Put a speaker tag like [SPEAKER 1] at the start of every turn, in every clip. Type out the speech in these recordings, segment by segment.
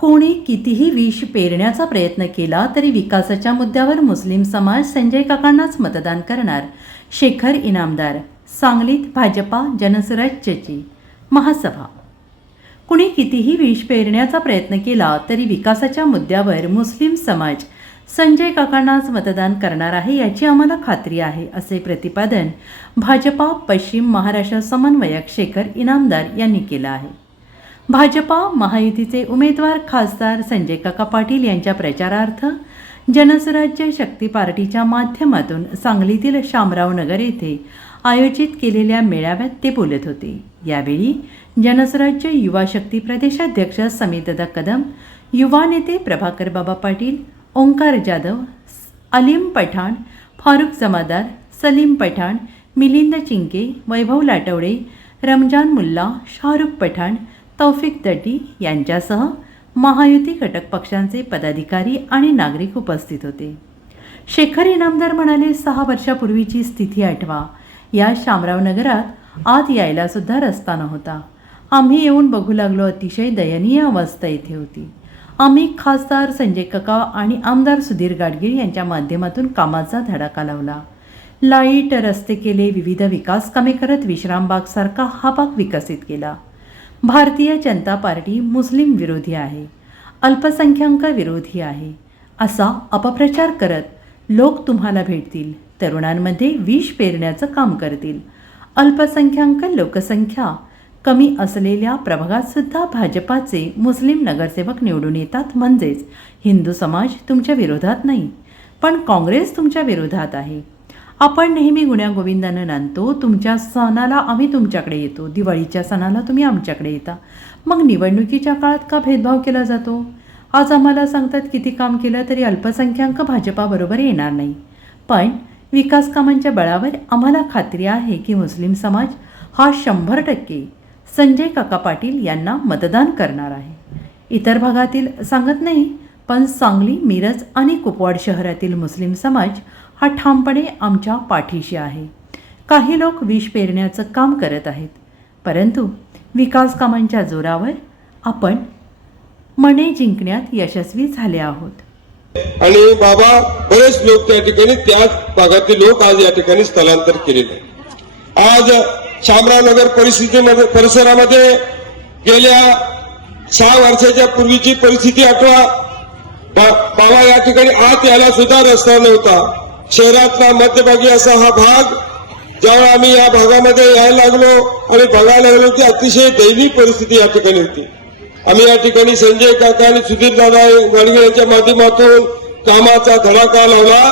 [SPEAKER 1] कोणी कितीही विष पेरण्याचा प्रयत्न केला तरी विकासाच्या मुद्द्यावर मुस्लिम समाज संजय काकांनाच मतदान करणार. शेखर इनामदार सांगलीत भाजपा जनसुराज्यची महासभा. कुणी कितीही विष पेरण्याचा प्रयत्न केला तरी विकासाच्या मुद्द्यावर मुस्लिम समाज संजय काकांनाच मतदान करणार आहे याची आम्हाला खात्री आहे असे प्रतिपादन भाजपा पश्चिम महाराष्ट्र समन्वयक शेखर इनामदार यांनी केलं आहे. भाजपा महायुतीचे उमेदवार खासदार संजय काका पाटील यांच्या प्रचारार्थ जनसुराज्य शक्ती पार्टीच्या माध्यमातून सांगलीतील शामराव नगर येथे आयोजित केलेल्या मेळाव्यात ते बोलत होते. यावेळी जनसुराज्य युवा शक्ती प्रदेशाध्यक्ष समितदा कदम युवा नेते प्रभाकर बाबा पाटील ओंकार जाधव अलीम पठाण फारुख जमादार सलीम पठाण मिलिंद चिंके वैभव लाटवडे रमजान मुल्ला शाहरुख पठाण तौफिक दड्डी यांच्यासह महायुती घटक पक्षांचे पदाधिकारी आणि नागरिक उपस्थित होते. शेखर इनामदार म्हणाले सहा वर्षापूर्वीची स्थिती आठवा. या शामराव नगरात आत यायलासुद्धा रस्ता नव्हता. आम्ही येऊन बघू लागलो अतिशय दयनीय अवस्था येथे होती. आम्ही खासदार संजय कका आणि आमदार सुधीर गाडगीळ यांच्या माध्यमातून कामाचा धडाका लावला. लाइट रस्ते केले विविध विकास कामे करत विश्रामबागसारखा हा भाग विकसित केला. भारतीय जनता पार्टी मुस्लिम विरोधी आहे अल्पसंख्याक विरोधी आहे असा अपप्रचार करत लोक तुम्हाला भेटतील तरुणांमध्ये विष पेरण्याचं काम करतील. अल्पसंख्याक लोकसंख्या कमी असलेल्या प्रभागातसुद्धा भाजपाचे मुस्लिम नगरसेवक निवडून येतात म्हणजेच हिंदू समाज तुमच्या विरोधात नाही पण काँग्रेस तुमच्या विरोधात आहे. आपण नेहमी गुण्यागोविंदानं नांदतो तुमच्या सणाला आम्ही तुमच्याकडे येतो. दिवाळीच्या सणाला तुम्ही आमच्याकडे येता. मग निवडणुकीच्या काळात का भेदभाव केला जातो? आज आम्हाला सांगतात किती काम केलं तरी अल्पसंख्याक भाजपाबरोबर येणार नाही. पण विकास कामांच्या बळावर आम्हाला खात्री आहे की मुस्लिम समाज हा शंभर टक्के संजय काका पाटील यांना मतदान करणार आहे. इतर भागातील सांगत नाही पण सांगली मिरज आणि कुपवाड शहरातील मुस्लिम समाज हा ठामपणे आमच्या पाठीशी आहे. काही लोक विष पेरण्याचं काम करत आहेत. परंतु विकास कामांच्या जोरावर आपण मने जिंकण्यात यशस्वी झाले आहोत.
[SPEAKER 2] आणि बाबा बरेच लोक त्या ठिकाणी त्याच भागातील लोक आज या ठिकाणी स्थलांतर केलेले आज शामराव नगर परिस्थितीमध्ये परिसरामध्ये गेल्या सहा वर्षाच्या पूर्वीची परिस्थिती आठवा बाबा या ठिकाणी आत यायला सुद्धा रस्ता नव्हता. शहरातला मध्यभागी असा हा भाग ज्यावेळी आम्ही या भागामध्ये यायला लागलो आणि बघायला लागलो की अतिशय दैवी परिस्थिती या ठिकाणी होती. आम्ही या ठिकाणी संजय काका आणि सुधीर दादा गाडगे यांच्या माध्यमातून कामाचा धडाका लावला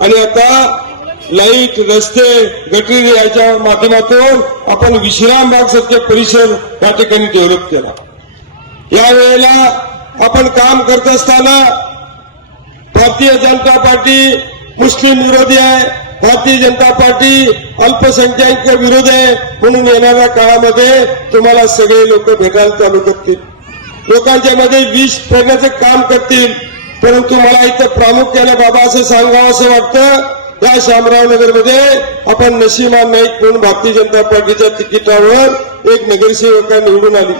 [SPEAKER 2] आणि आता लाइट रस्ते गटरी याच्या माध्यमातून आपण विश्राम भाग सारखे परिसर या ठिकाणी डेव्हलप केला. यावेळेला आपण काम करत असताना भारतीय जनता पार्टी मुस्लिम विरोधी आहे भारतीय जनता पार्टी अल्पसंख्याक विरोध आहे म्हणून येणाऱ्या काळामध्ये तुम्हाला सगळे लोक भेटायला चालू करतील. लोकांच्या मध्ये विष फेडण्याचं काम करतील. परंतु मला इथं प्रामुख्याने बाबा असं सांगावं असं वाटतं या शामराव नगरमध्ये आपण नशिमा नाईक म्हणून भारतीय जनता पार्टीच्या तिकिटावर एक नगरसेवका निवडून आली.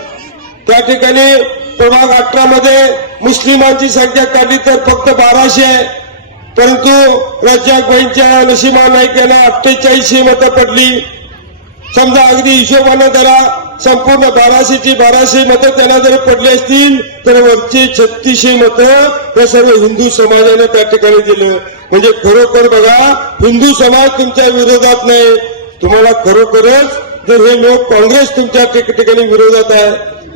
[SPEAKER 2] त्या ठिकाणी प्रभाग अठरा मध्ये मुस्लिमांची संख्या काढली तर फक्त बाराशे आहे. परंतु राज्याबाईंच्या नशिमा नाईक यांना अठ्ठेचाळीसशे मतं पडली. समजा अगदी हिशोबानं जरा संपूर्ण बाराशेची बाराशे मतं त्यांना जर पडली असतील तर वरचे छत्तीसशे मतं या सर्व हिंदू समाजाने त्या ठिकाणी दिलं. म्हणजे खरोखर बघा हिंदू समाज तुमच्या विरोधात नाही. तुम्हाला खरोखरच जर हे लोक काँग्रेस तुमच्या ठिकाणी विरोधात आहे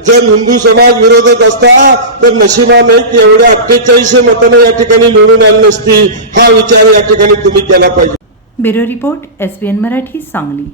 [SPEAKER 2] जर हिंदू समाज विरोधात असता तर नशिबा नाही एवढ्या अठ्ठेचाळीसशे मतांना या ठिकाणी निवडून आली नसती. हा विचार या ठिकाणी तुम्ही केला पाहिजे.
[SPEAKER 1] Bureau report S B N Marathi Sangli.